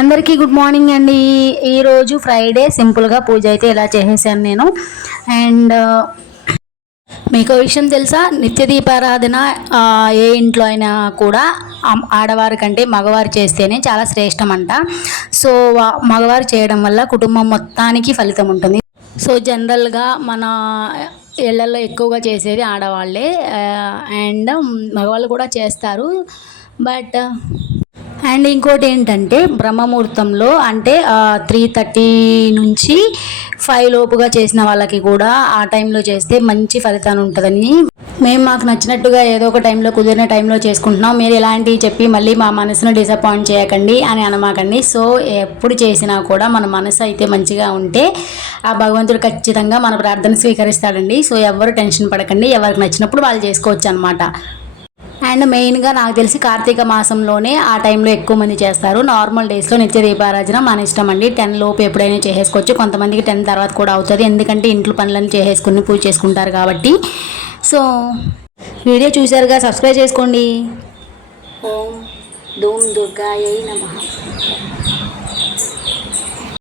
అందరికీ good morning అండి. ఈరోజు ఫ్రైడే సింపుల్గా పూజ అయితే ఇలా చేసేసాను నేను. అండ్ మీకు విషయం తెలుసా, నిత్య దీపారాధన ఏ ఇంట్లో అయినా కూడా ఆడవారి కంటే మగవారు చేస్తేనే చాలా శ్రేష్టం అంట. సో మగవారు చేయడం వల్ల కుటుంబం మొత్తానికి ఫలితం ఉంటుంది. సో జనరల్గా మన ఇళ్లలో ఎక్కువగా చేసేది ఆడవాళ్ళే. అండ్ మగవాళ్ళు కూడా చేస్తారు. బట్ అండ్ ఇంకోటి ఏంటంటే, బ్రహ్మముహూర్తంలో అంటే 3:30 నుంచి 5 లోపుగా చేసిన వాళ్ళకి కూడా ఆ టైంలో చేస్తే మంచి ఫలితాన్ని ఉంటుందని మేము మాకు నచ్చినట్టుగా ఏదో ఒక టైంలో కుదిరిన టైంలో చేసుకుంటున్నాం. మీరు ఇలాంటివి చెప్పి మళ్ళీ మా మనసును డిసప్పాయింట్ చేయకండి అని అనమాకండి. సో ఎప్పుడు చేసినా కూడా మన మనసు అయితే మంచిగా ఉంటే ఆ భగవంతుడు ఖచ్చితంగా మన ప్రార్థన స్వీకరిస్తాడండి. సో ఎవరు టెన్షన్ పడకండి, ఎవరికి నచ్చినప్పుడు వాళ్ళు చేసుకోవచ్చు అనమాట. అండ్ మెయిన్గా నాకు తెలిసి కార్తీక మాసంలోనే ఆ టైంలో ఎక్కువ మంది చేస్తారు. నార్మల్ డేస్లో నిత్య దీపారాధన మన ఇష్టం అండి. 10 లోపు ఎప్పుడైనా చేసేసుకోవచ్చు. కొంతమందికి 10 తర్వాత కూడా అవుతుంది, ఎందుకంటే ఇంట్లో పనులను చేసేసుకుని పూజ చేసుకుంటారు కాబట్టి. సో వీడియో చూసారుగా, సబ్స్క్రైబ్ చేసుకోండి. ఓం ధూమ్ దుర్గాయై నమః.